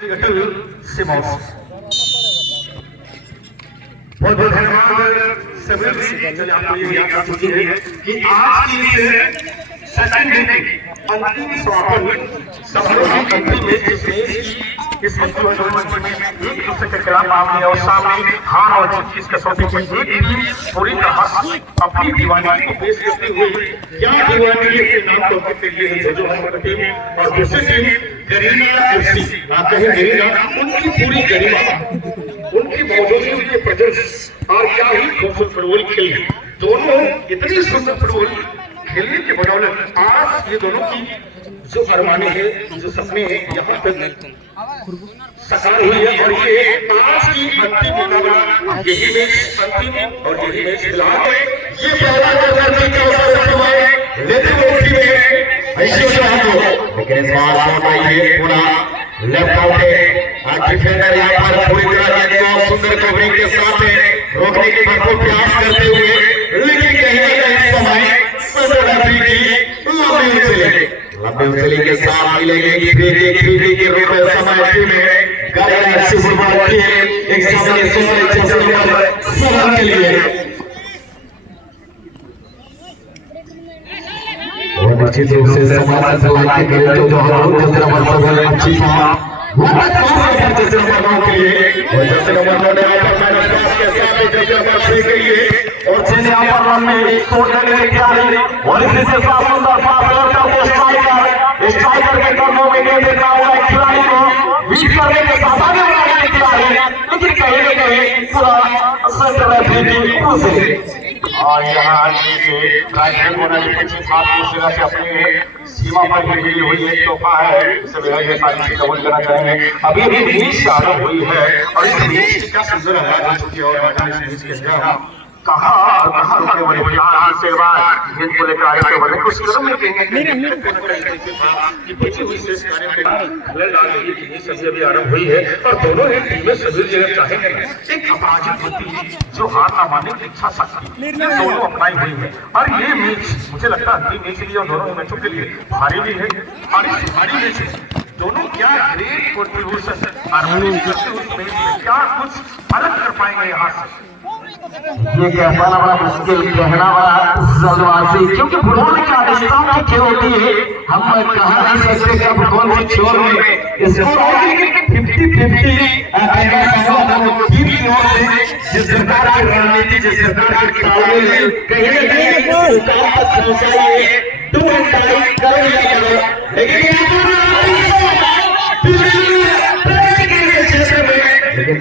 CMOS बहुत बहुत धन्यवाद सभी। चलिए आपको ये याद रख चुकी है कि आज की इस सेकंड डे की अंतिम समापन अंतिम इस टूर्नामेंट में एक दूसरे के खिलाफ मामले और सामने हार और जीत की कसौटी पर एक टीम पूरी तरह अपनी दीवानगी को पेश करते हुए क्या दीवानगी के नाम को करते हुए जो हमारी टीम और दूसरी टीम गरीना एफसी आप कहें गरीना उनकी पूरी गरिमा उनकी मौजूदगी उनके प्रेजेंस और क्या ही खूबसूरत फुटबॉल खेली दोनों इतनी सुंदर फुटबॉल खेलने के बदौलत आज ये दोनों की जो अरमाने हैं जो सपने हैं यहाँ तक साकार हुई है। और ये आज की अंतिम मुकाबला यही मैच अंतिम और यही मैच फिलहाल ये पहला करने का अवसर हुआ है लेकिन वो टीम ऐसे लेकिन इस बार शॉट आई है पूरा लेफ्ट आउट है। आज डिफेंडर यहाँ पर पूरी तरह से सुंदर कवरिंग के साथ रोकने की भरपूर प्रयास करते हुए लेकिन कहीं ना कहीं समय लंबे उछले के साथ मिलेंगे फ्री के रूप में समय में गरीना एफसी फुटबॉल टीम एक सामने नंबर 7 के लिए और निश्चित रूप से समाज से लाइक करें जो जैसे नंबर 7 अच्छी था जैसे नंबर 9 के लिए और जैसे नंबर 9 ने यहाँ पर माइनस पास के साथ जैसे नंबर 6 के लिए और चीन यहाँ पर रन में एक तोड़ करने की तैयारी और इसी से साथ सुंदर पास करता हुआ स्ट्राइकर के कदमों में गेंद देता हुआ खिलाड़ी को हिट करने के साथ आगे बढ़ाने की तैयारी लेकिन कहीं न कहीं पूरा सेंटर रेफरी से और यहाँ से राइट कोने में कुछ हाथ दूसरे से अपनी सीमा पर गिरी हुई एक तोहफा है इसे बेहद ये सारी चीज कबूल करना चाहेंगे। अभी अभी मैच आरंभ हुई है और इस मैच का सुंदर आगाज हो चुकी है और मैदान इस मैच के अंदर कहां रुके बड़े प्यार से बात गेंद को लेकर आए तो बड़े कुछ कदम में कहेंगे कि बची हुई शेष कार्य पे खलल डाल रही है। ये सभी अभी आरंभ हुई है और दोनों ही टीमें सभी जगह चाहेंगे एक अपराजित होती जो हार ना मानने की इच्छा शक्ति दोनों अपनाई हुई है। और ये मैच मुझे लगता है अंतिम मैच के लिए और दोनों मैचों के लिए भारी भी है और इस भारी मैच दोनों क्या ग्रेट कंट्रीब्यूशन क्या कुछ अलग कर पाएंगे यहाँ से ये कहना बड़ा मुश्किल कहना बड़ा जल्दबाजी क्योंकि फुटबॉल की आदिष्टता की खेल होती है। हम कहा नहीं सकते कब कौन सी छोर में इसको 50-50 टीम की ओर से जिस सरकार की रणनीति जिस सरकार के तालमेल कहीं न कहीं मुकाम तक पहुंचाई है टू एंड टाई कर लिया गया लेकिन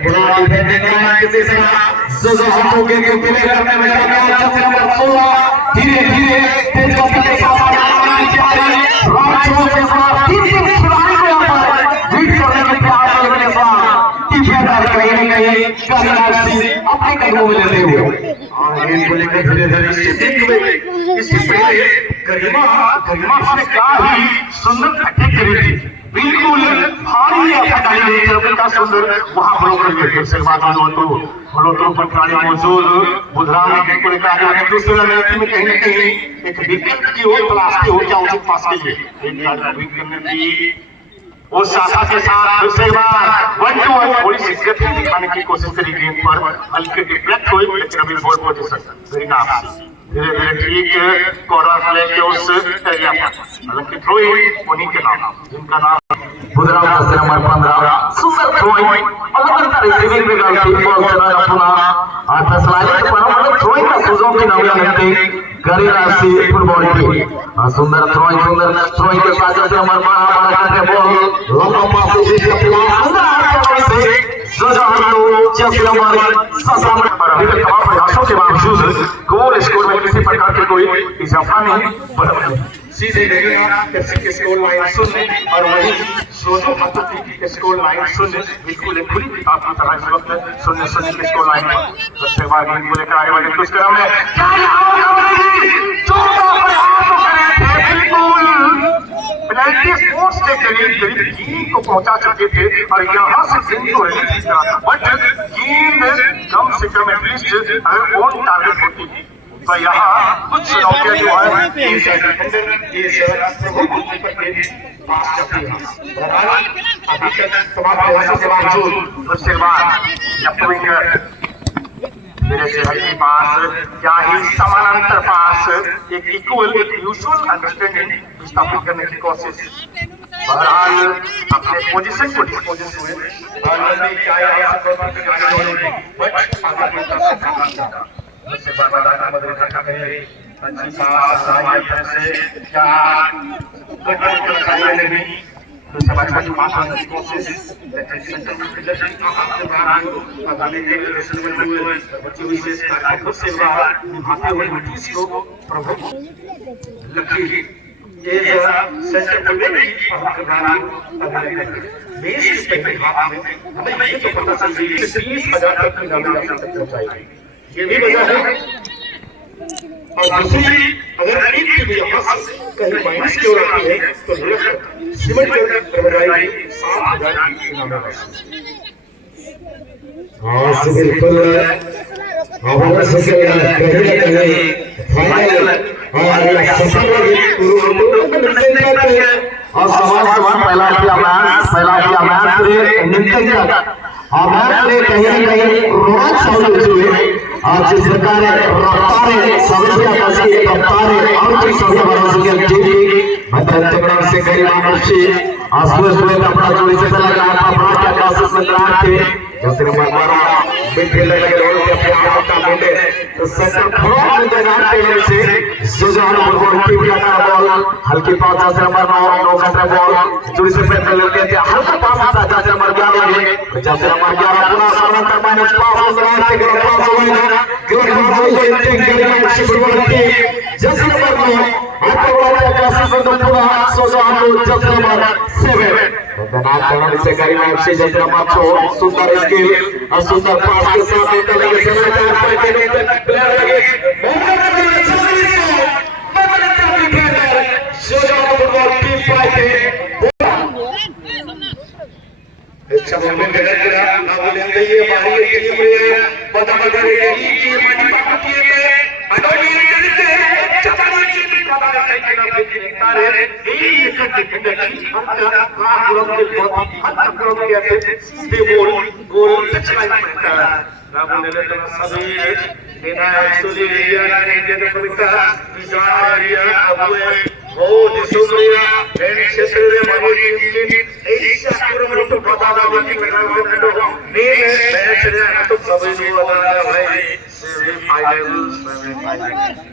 पुनः डिफेंडिंग लाइन किसी तरह जो हाथों के गिले करने में कामयाब नंबर 16 धीरे-धीरे तेज गति के साथ आगे जा रही है राजू के साथ तीन खिलाड़ी को यहां पर बीट करने के प्रयास करने के साथ डिफेंडर कहीं न कहीं गरीना एफसी अपने कदमों में लेते हुए और गेंद को लेकर धीरे-धीरे इससे पहले गरिमा ने क्या ही सुंदर टैकल करी थी बिल्कुल भारी अफगानी का सुंदर वहां ब्लॉकर के फिर से बात ब्लॉकर पर खिलाड़ी मौजूद बुधराम ने गेंद को लेकर आगे दूसरे रणनीति में कहीं न कहीं एक विकेट की ओर तलाशते हो क्या उचित पास के लिए एक विकेट करने की और शाखा के साथ फिर से बार 1-2 थोड़ी सी गति दिखाने की कोशिश करी गेंद पर हल्के डिफ्लेक्ट हुई लेकिन अभी बॉल पोजीशन गरीना धीरे-धीरे ठीक कॉर्नर प्ले के उस एरिया पर हालांकि थ्रोइंग उन्हीं के नाम जिनका नाम बुधराम का नंबर 15 सुंदर थ्रोइंग और लगातार रिसीविंग में गलती बॉल चला अपना और फैसला के पर थ्रोइंग का सुजों की नाम लेते गरीना एफसी फुटबॉल टीम सुंदर थ्रोइंग के साथ जैसे नंबर 12 करके बॉल लंबा पास से सुंदर से जोजानो जैसे नंबर 7 पर अभी तक तमाम प्रयासों के बावजूद गोल स्कोर में किसी प्रकार के कोई इजाफा नहीं बना सीधे गरीना एफसी के स्कोर लाइन 0 और वही सोजो हाथों की स्कोर लाइन 0 बिल्कुल एक खुली किताब की तरह इस वक्त 0-0 की स्कोर लाइन पर उसके बाद गेंद को लेकर आगे बढ़े कुछ क्रम में क्या पेनल्टी स्पोर्ट्स के करीब गेंद को पहुंचा चुके थे और यहाँ से गेंद को रिलीज करा था बट गेंद कम से कम एटलीस्ट अगर ऑन टारगेट होती तो यहाँ कुछ चुनौतियां जो है अभी तक उसके बाद मेरे शहर के पास क्या ही समानांतर पास एक इक्वल एक म्यूचुअल अंडरस्टैंडिंग स्थापित करने की कोशिश बहरहाल अपने पोजीशन को डिस्पोजिशन हुए उससे बर्बाद मदद रखा करें अच्छी बात से क्या कंट्रोल करने में तो समाज की बात करने की कोशिश बच्चे विशेष कार्यक्रम से निभाते हुए ब्रिटिश को प्रभु लकी ये सेंटर में देश के पहले हाथ में हमें ये तो पता चल गई 30,000 तक की नामी राशि तक पहुंचाई ये भी वजह है और दूसरी अगर एक भी यहाँ कहीं माइनस की ओर आती है तो सीमेंट कर जाएगी 7,000 की नामी राशि। हाँ से बिल्कुल हमारा सबसे कहीं ना कहीं फाइनल और सफल और समान पहला किया मैच निकल तक और मैच में कहीं ना कहीं रोमांच साबित हुए और जिस प्रकार रफ्तार समस्या बसी रफ्तार और जिस सबसे बड़ा सिंगल टीम मध्यंतरण से करीब आमर्शी आसपास में अपना जोड़ी से चला गया था बड़ा क्या क्लासेस में ग्राहक थे दूसरे नंबर पर मिडफील्डर के रोल के अपने आप का मिले तो सेंटर फॉरवर्ड में जगह टेबल से सुजान फुटबॉल टीम का बॉल हल्की पास दूसरे नंबर पर नो कंट्रा बॉल जोड़ी से पहले लेके थे हल्का पास था दूसरे नंबर 11 में दूसरे नंबर 11 पूरा समांतर माइनस पास ग्राउंड से ग्राउंड पास हो गया ग्राउंड पास हो गया अच्छी फुटबॉल टीम दूसरे नंबर में आपको वाला क्लासेस में पूरा सुजान दूसरे नंबर 7 बनात करने से करीब आपसे जैसे माचो सुंदर स्किल और सुंदर पास के साथ इंटर के समाचार पर के प्लेयर लगे फुटबॉल टीम पाते अच्छा मोमेंट है ना बोलेंगे ये हमारी टीम रे पता करेगी कि हमारी बात की है अडोनी करते हैं चपानी की बात करते हैं ना तारे एक डिफेंडर की अंतर का ग्रुप के बहुत अंतर ग्रुप के सीधे गोल टच लाइन में था राहुल ने तो सभी देना एक्चुअली एरिया ने इंडियन कविता विजान एरिया अब वो दिसुमरिया एंड क्षेत्र में हमारी टीम की एशिया पूर्व में तो पता था कि लगा हुआ है तो ने मैच ने तो सभी ने बताया भाई सेमीफाइनल्स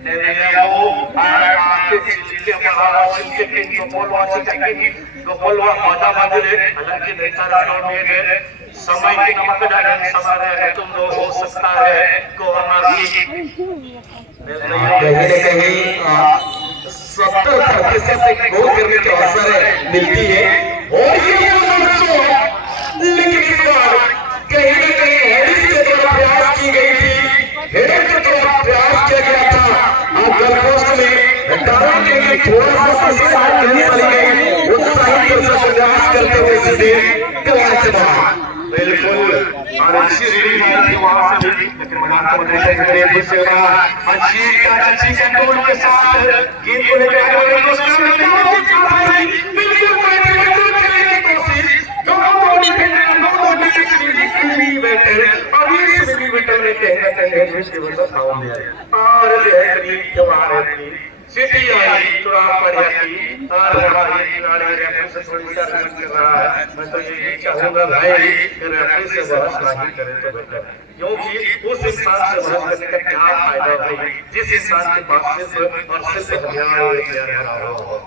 ने वो आके जिले हमारा जिसके टीम को बॉल वाची चाहिए तो बॉल वा बाधा बाधे हालांकि नेता राणो में समय की नमक डालने समय है तुम लोग हो सकता है कोरोना की कहीं न कहीं 70% तक गोल करने के अवसर मिलती है और ये लेकिन इस बार कहीं न कहीं हैरिस के द्वारा प्रयास की गई थी हेडर के द्वारा प्रयास किया गया था और गोल पोस्ट में डालने के लिए थोड़ा सा प्रयास करते हुए सीधे क्लास से बाहर बिल्कुल और अच्छी रीडिंग आई थी वहां से भी लेकिन मैदान को देखते हुए से अच्छी कंट्रोल के साथ गेंद को लेकर आगे बढ़ने की कोशिश बिल्कुल कोशिश दोनों डिफेंडर और ये मिलीमीटर में कहीं ना कहीं के बंदा फाउल दिया और बेहतरीन जवाब है सिटी आई चुरा पड़ियाती और हमारे खिलाड़ी रेफरी से थोड़ी सी रन कर रहा है मैं तो यही चाहूंगा भाई कि रेफरी से बहस नहीं करें तो बेहतर है क्योंकि उस इंसान से बहस करने का क्या फायदा भाई जिस इंसान के पास सिर्फ और सिर्फ हथियार हो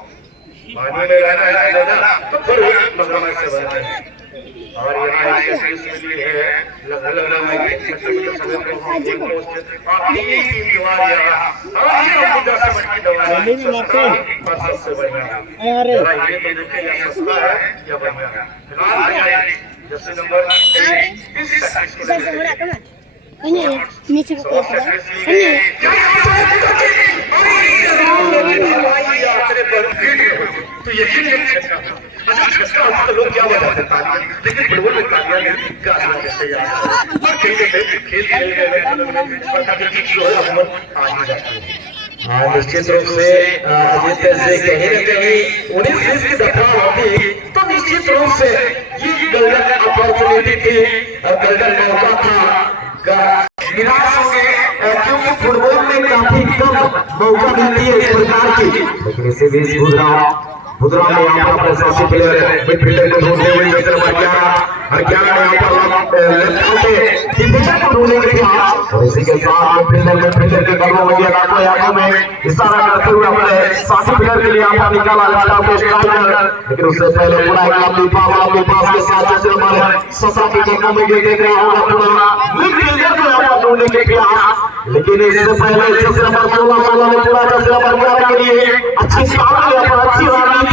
पानी में रहना है ना तो फिर मगरमच्छ से बनना है और यहाँ एक केस मिली है लगभग समय पर हम एक पोस्ट और तीन दीवार यहाँ और ये मुद्दा समझ की दवाई सस्ता और सबसे बढ़िया अरे ये तो देखिए या सस्ता है या बढ़िया है फिलहाल जैसे नंबर 23 को लेकर नीचे को तो यकीन तो लोग क्या बजाते तालियां, लेकिन फुटबॉल में तालियां नहीं गालियां देते यार। खेल निश्चित रूप से जितने से कहीं न कहीं 19 की दफा होती तो निश्चित रूप से ये गोल्डन अपॉर्चुनिटी थी और गोल्डन मौका था। निराश हो गए क्योंकि फुटबॉल में काफी कम मौका मिलती है इस प्रकार की, लेकिन इसे भी बुधरा में यहाँ पर अपने सबसे प्लेयर मिडफील्डर को ढूंढते हुए नजर नंबर 11 यहाँ पर लेफ्ट पे डिफेंडर को ढूंढने के लिए और इसी के साथ मिडफील्डर के कदमों में दिया काटो यादों में इशारा करते हुए अपने साथी प्लेयर के लिए यहाँ पर निकाला लेफ्ट पे स्ट्राइकर, लेकिन उससे पहले पूरा एक लंबी पास के साथ दूसरे नंबर 17 के कदमों में गिर देख रहा होगा पूरा मिडफील्डर को यहाँ पर ढूंढने के प्रयास, लेकिन इससे पहले दूसरे नंबर 16 ने पूरा दूसरे नंबर 11 के लिए अच्छी काम किया पर अच्छी रणनीति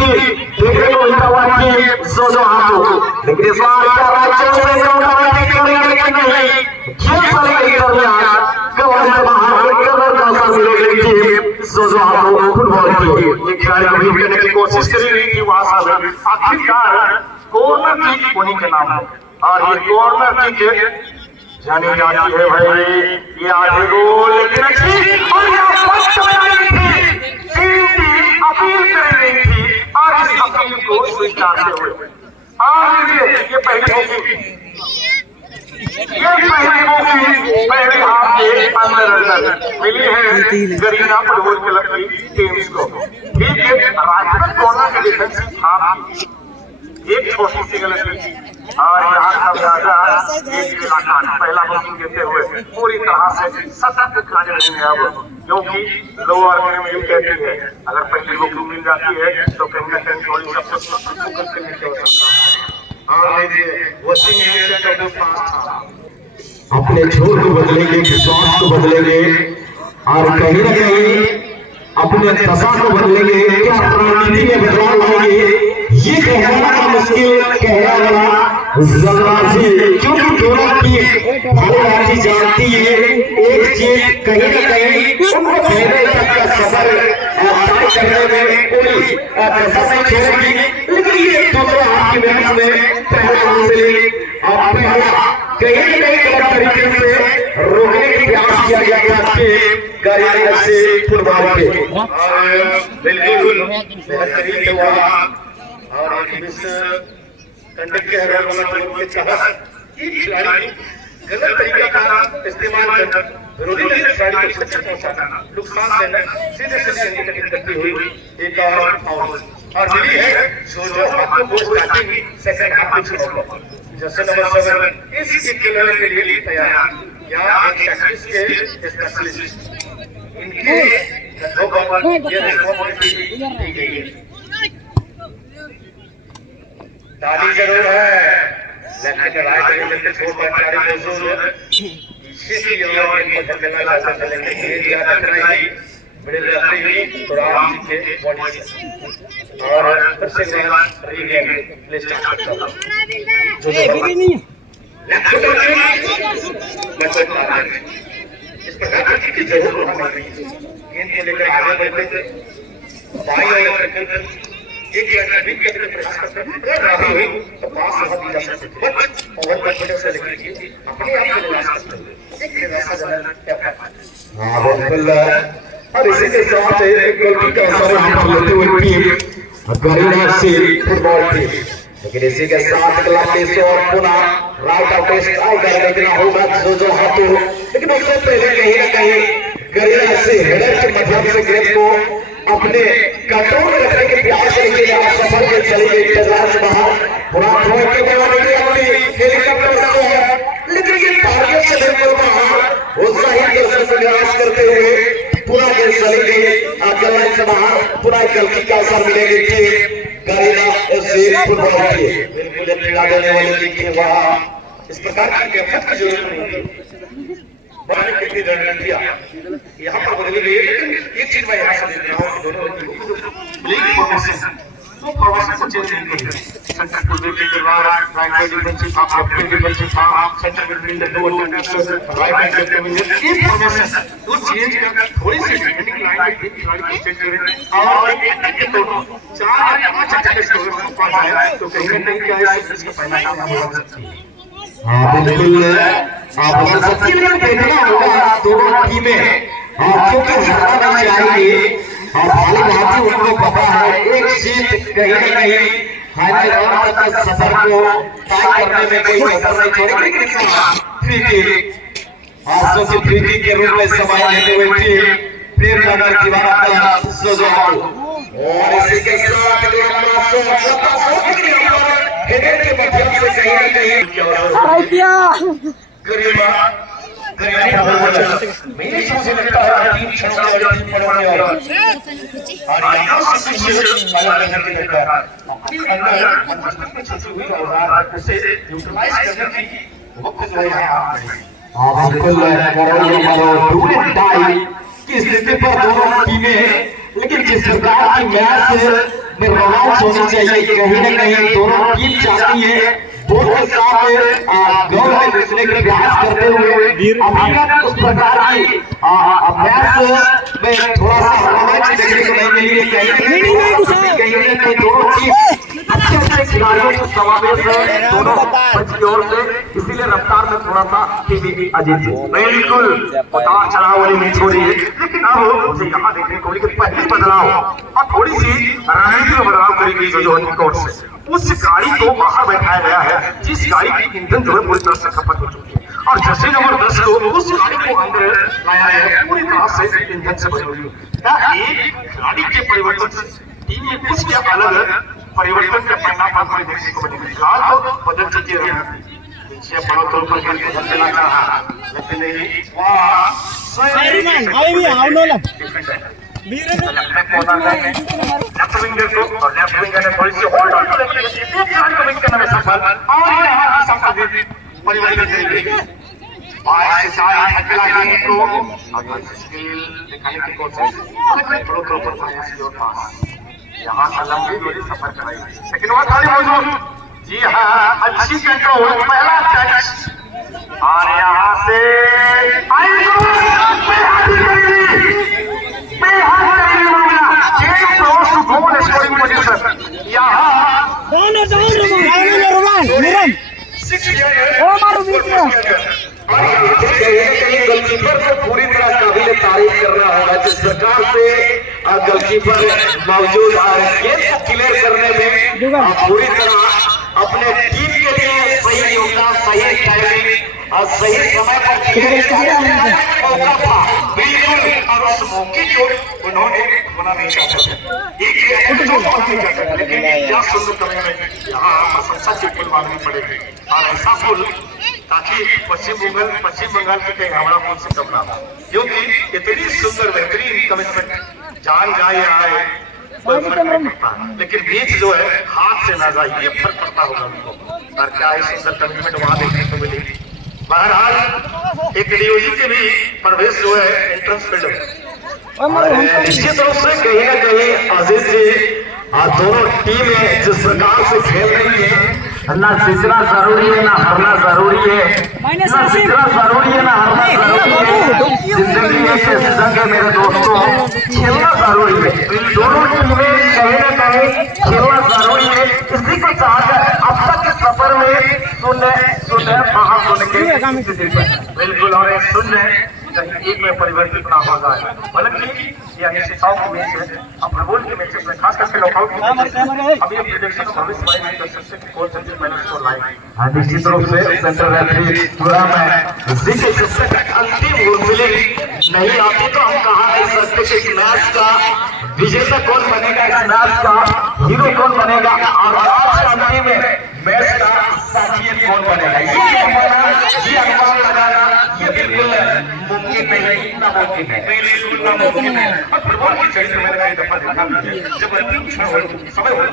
देखने को मिलता हुआ कि जोजो हाथों, लेकिन इस बार क्या राइट से काउंटर करेंगे लेकिन नहीं खेल चलेगा इधर यार कवर से बाहर कवर का असर मिलेगी टीम जोजो हाथों फुटबॉल की। ये खिलाड़ी को हिट करने की कोशिश करेगी कि वहां से आखिरकार कॉर्नर किक उन्हीं के नाम है और ये कॉर्नर किक जानी जाती है भाई, ये आधे गोल लेकिन अच्छी और यहाँ फर्स्ट अपील कर रही थी और इस अपील को स्वीकारते हुए और ये पहली पहले हाथ के अंदर मिली है गरीना फुटबॉल क्लब की टीम्स को। ठीक है, राजपूत कॉर्नर के डिफेंसिव हाफ एक छोटी सी गलती और यहाँ सब राजा एक पहला बुकिंग देते हुए पूरी तरह से सतर्क खड़े रहेंगे अब, क्योंकि लोअर में मिल कहती है अगर पहली बुकिंग मिल जाती है तो कहीं ना कहीं थोड़ी सब कुछ करने की आवश्यकता है। हाँ लीजिए अपने छोर को बदलेंगे, विश्वास को बदलेंगे और कहीं ना कहीं अपने दशा को बदलेंगे, क्या रणनीति में बदलाव लाएंगे ये कहना का मुश्किल कहना जबरदस्ती, क्योंकि दोनों की भाईचारी जानती है एक चीज कहीं ना कहीं उनको पहले तक का सफर तय करने में कोई कसर नहीं छोड़ेगी, लेकिन ये दूसरे हाथ की मैच में पहला हासिल और पहला कहीं ना कहीं गलत तरीके से रोकने की प्रयास किया गया था कि गाड़ी से फुटबॉल पे बिल्कुल बेहतरीन से हुआ और इस कंडक्ट के के तहत ये खिलाड़ी गलत तरीके का इस्तेमाल कर विरोधी खिलाड़ी को क्षति पहुंचाना, नुकसान देना, सीधे सीधे निकट करती हुई एक और फाउल और मिली है जो आपको स्टार्टिंग सेकंड हाफ में छोड़ो जैसे नंबर 7 इस खिलाड़ी के लिए तैयार या एक टैक्टिक्स के स्पेशलिस्ट इनके दो बॉल ये रिस्पॉन्सिबिलिटी दी गई है। ताली जरूर है लेकिन राइट में से छोड़ पर खिलाड़ी मौजूद पीछे की ओर इनको धकेलना चाहते हैं, लेकिन ये याद रखना ही बड़े रहते ही थोड़ा के बॉडी से और फिर से रीगेन प्ले स्टार्ट करता हूं जो लेफ्ट इस प्रकार की जरूरत नहीं है। गेंद को लेकर आगे बढ़ते बाईं ओर एक विकेट के प्रयास करते हैं राही हो तो पास वहां दी जा सकती है और कॉन्फिडेंस से लेकर अपने आप को ला सकते हैं एक वैसा जगह क्या हां बिल्कुल और इसी के साथ एक गोल का असर यहां पर लेते हुए टीम गरीना से फुटबॉल टीम, लेकिन इसी के साथ क्लब में से और पुनः राइट आउट स्ट्राइक कर देखना होगा जो हाथों, लेकिन उससे पहले कहीं ना कहीं गरीना से हेडर के माध्यम से गेंद को अपने कंट्रोल करने के प्रयास करके सफर में चली गई मैदान से बाहर पूरा थ्रो के बनाने के अपनी हेलीकॉप्टर से है, लेकिन ये टारगेट से बिल्कुल बाहर वो सही दर्शन से निराश करते हुए पूरा गेंद चली गई आगे लाइन से बाहर, पूरा गलती का असर मिलेगी कि गरीना से फुटबॉल की बिल्कुल खिला देने वाले की वहां इस प्रकार की कैफियत की जरूरत नहीं थी। बड़ी कितनी रणनीतियां यहाँ पर बदली गई है, लेकिन एक चीज मैं यहाँ से देख रहा हूँ कि दोनों लीग फॉर्मेशन वो फॉर्मेशन को चेंज नहीं किया। सेंटर मिडफील्ड दरबार, right defensive half, left defensive half, centre midfield दो अटैकर्स, राइट लेफ्ट मिडफील्ड, ये फॉर्मेशन वो चेंज करके थोड़ी सी डिफेंडिंग लाइन में खिलाड़ी को चेंज करें और एक अटैक के तौर पर 4 या 5 अटैकर्स को ऊपर आए तो कहीं ना कहीं क्या है इसका पहला काम हो सकती है। हाँ बिल्कुल, आप सबसे देखना होगा दोनों टीमें क्योंकि हारना नहीं चाहिए और भाई भाई उनको पता है एक जीत कहीं ना कहीं फाइनल राउंड तक के सफर को तय करने में कोई कसर नहीं छोड़ेगी। लेकिन फ्री किक आसो से फ्री किक के रूप में समय लेते हुए टीम प्रेम नगर दीवाना का सुजोल और इसी के साथ हेडर के माध्यम से कहीं ना कहीं करीबा मेरे समझ लगता है टीम क्षणों के लिए टीम पड़ने वाली और यहाँ से कुछ पालन करने के लगता है अपने अंदर मस्तिष्क में छुपी हुई औजार उसे यूटिलाइज करने की वक्त जो है यहाँ बिल्कुल डू एंड डाई की स्थिति पर दोनों टीमें, लेकिन जिस प्रकार की मैच में रोमांच होनी चाहिए कहीं ना कहीं दोनों टीम चाहती है बोल के साथ गौर में दूसरे के प्रयास करते हुए अभी उस प्रकार की मैच में थोड़ा सा रोमांच देखने को नहीं मिली है। कहीं ना कहीं दोनों टीम अच्छे अच्छे खिलाड़ियों का समावेश है दोनों पंच की ओर से, इसीलिए रफ्तार में थोड़ा सा टीवी अजीत बिल्कुल उतार चढ़ाव वाली मैच हो रही है। लेकिन अब मुझे यहाँ देखने को मिली पहली बदलाव और थोड़ी सी रणनीति में बदलाव करेगी जो कोर्ट से उस गाड़ी को बाहर बैठाया गया है जिस गाड़ी की ईंधन जो है पूरी तरह से खपत हो चुकी है और जैसे नंबर 10 को उस गाड़ी को अंदर लाया गया पूरी तरह से ईंधन से भरी हुई है। एक खिलाड़ी के परिवर्तन से टीम में कुछ क्या अलग परिवर्तन के परिणाम हमें देखने को मिलेंगे। फिलहाल तो बदल चुकी है पीछे बड़ों तौर पर खेलते बदलना चाहा लेकिन लेफ्ट विंगर को और लेफ्ट विंगर ने थोड़ी सी होल्ड ऑन करने की एक खिलाड़ी को विंग करने में सफल और यहाँ संपादित परिवर्तन करेंगे बाएं से दाएं अकेला गेंद को स्किल दिखाने की कोशिश बड़ों तौर पर फाइनेंस और पास यहाँ से लंबी दूरी सफर कराई लेकिन वह खिलाड़ी मौजूद। जी हाँ, अच्छी कंट्रोल, पहला टच और यहाँ से गोलकीपर को पूरी तरह काबिल तारीफ करना होगा जिस प्रकार से गोलकीपर मौजूद गेंद को क्लियर करने में पूरी तरह अपने टीम के लिए सही योगदान, सही टाइमिंग और सही समय पर बिल्कुल और उस मौके को उन्होंने होना नहीं चाहते लेकिन क्या सुंदर समय में यहाँ प्रशंसा की पुल मांगनी पड़ेगी और ऐसा पुल ताकि पश्चिम बंगाल के कहीं हमारा पुल से कम ना हो क्योंकि इतनी सुंदर बेहतरीन कमिटमेंट जान जाए आए लेकिन बीच जो है हाथ से ना जाए ये फर्क पड़ता होगा उनको और क्या है सुंदर कमिटमेंट वहां देखने को मिलेगी। बहरहाल एक डीओजी के भी प्रवेश जो है एंट्रेंस फील्ड निश्चित रूप से कहीं ना कहीं अजीत जी दोनों टीमें जिस प्रकार से खेल रही है ना जीतना जरूरी है ना हारना जरूरी है, ना जीतना जरूरी है ना हारना जरूरी है। जिंदगी में जंग है मेरे दोस्तों, खेलना जरूरी है। दोनों टीमें कहीं ना कहीं खेलना जरूरी है। इसी को चाहकर अब तक के सफर में सुनने वहां सुन के बिल्कुल और सुनने एक में परिवर्तित ना हो जाए बल्कि यह निश्चिताओं की मैच है। अब फुटबॉल की मैचेस में खास करके नॉकआउट की हम ये प्रेडिक्शन भविष्यवाणी नहीं कर सकते कौन सा टीम मैच को लाएगी। निश्चित रूप से सेंट्रल रेफरी पूरा में जिसे सबसे अंतिम रूलिंग नहीं आती तो हम कहा कर सकते कि इस मैच का विजेता कौन बनेगा, इस मैच का हीरो कौन बनेगा और आज अंतिम मैच का साथी कौन बनेगा। ये अनुमान लगाना ये बिल्कुल मुमकिन नहीं, नामुमकिन है, बिल्कुल नामुमकिन है। और फुटबॉल की चरित्र मैंने कई दफा देखा है जब अंतिम क्षण हो समय हो और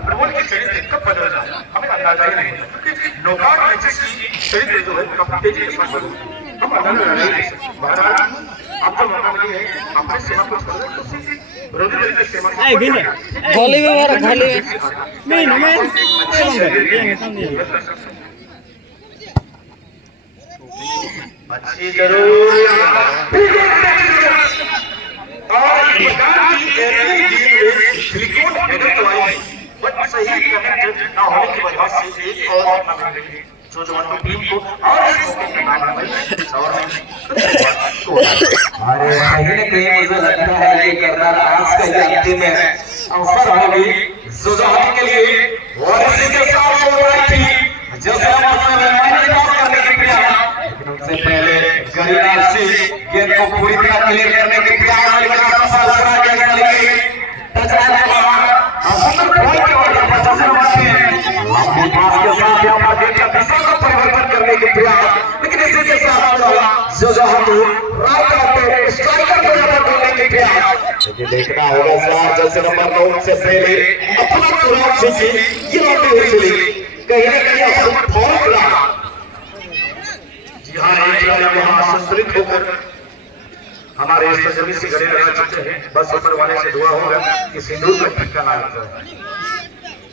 फुटबॉल की चरित्र कब बदल जाए हमें अंदाजा ही नहीं होता क्योंकि नॉकआउट मैचेस की चरित्र जो है काफी तेजी के साथ बदलती है। हम अंदाजा नहीं कर सकते। बहरहाल आपको मौका मिली है अपने सीमा को छोड़कर गोली में मारा गोली में नहीं ना मैं अच्छी जरूर और सही ना होने की वजह से एक और जो टीम को और अरे कहीं ना कहीं मुझे लगता है ये करना आज का अंतिम अवसर होगी जुजान के लिए और इसी के साथ चल रही थी जैसे करने के प्रयास लेकिन उससे पहले गरीनार से गेंद को पूरी तरह क्लियर करने के प्रयास परिवर्तन करने के प्रयास लेकिन इसी के साथ स्ट्राइकर को करने के प्रयास लेकिन देखना होगा जैसे नंबर 9 से पहले अपना चुनाव से ये लौटे हुए चली कहीं ना कहीं फॉल रहा जी हाँ यहाँ संतुलित होकर हमारे जमीन से गले लगा चुके हैं बस ऊपर वाले से दुआ होगा कि सिंदूर में ठक्का ना लग जाए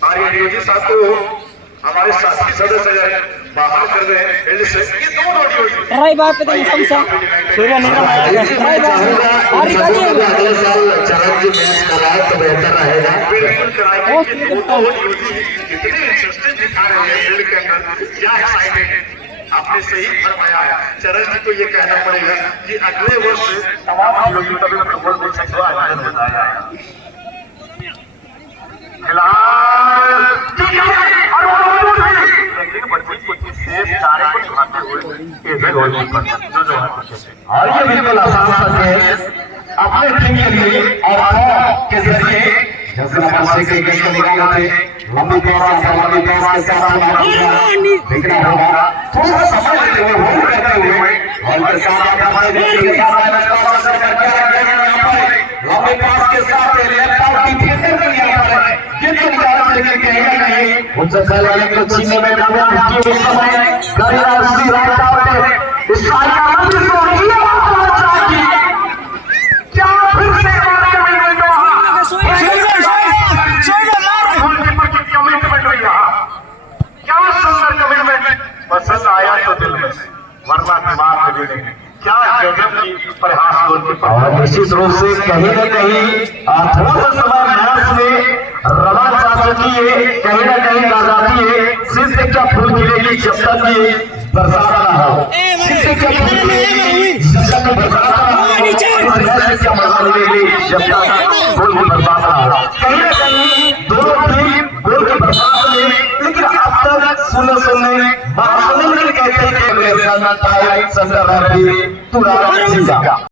और ये साथ को हमारे साथी सदस्य बाहर कर रहे हैं फील्ड से ये दो राय बाप पे तो समसा सूर्य निकल आया राय बाप और काजी अगले साल चरण जी मैच कराए तो बेहतर रहेगा बिल्कुल कराएंगे कितने इंटरेस्टिंग दिखा रहे हैं फील्ड के अंदर क्या एक्साइटेड है आपने सही फरमाया है चरण जी को ये कहना पड़ेगा कि अगले वर्ष तमाम प्रतियोगिता में फुटबॉल देख सकते हो आयोजन होता है और ये बिल्कुल आसान सा खेल अपने टीम के लिए और के जरिए जैसे नंबर 6 के गेंद को निकालते लंबी पास के साथ देखना होगा थोड़ा सा समय लेते हुए होल्ड करते हुए और के साथ लंबे पास के साथ लेफ्ट आउट की फिर उनसे पहले को छीनने में कामयाब हुए समय गरीनार सी राइट आउट स्ट्राइकर लंबी शॉट किया क्या फिर से कमिटमेंट हुई यहाँ क्या सुंदर कमिटमेंट पसंद आया तो दिल में वरना दिमाग में भी नहीं क्या गजब की प्रयास और निश्चित रूप से कहीं न कहीं थोड़ा सा समय मैच में रवान जा चुकी है कहीं ना कहीं आ जाती है सिर से क्या फूल खिलेगी जब तक ये बरसात ना हो सिर से क्या फूल खिलेगी जब तक बरसात ना हो से क्या मजा मिलेगी जब तक फूल की बरसात ना हो कहीं ना कहीं दोनों टीम गोल की बरसात में लेकिन अब तक सुनने कहते हैं कि अगले साल में टाइम संदर्भ तुरंत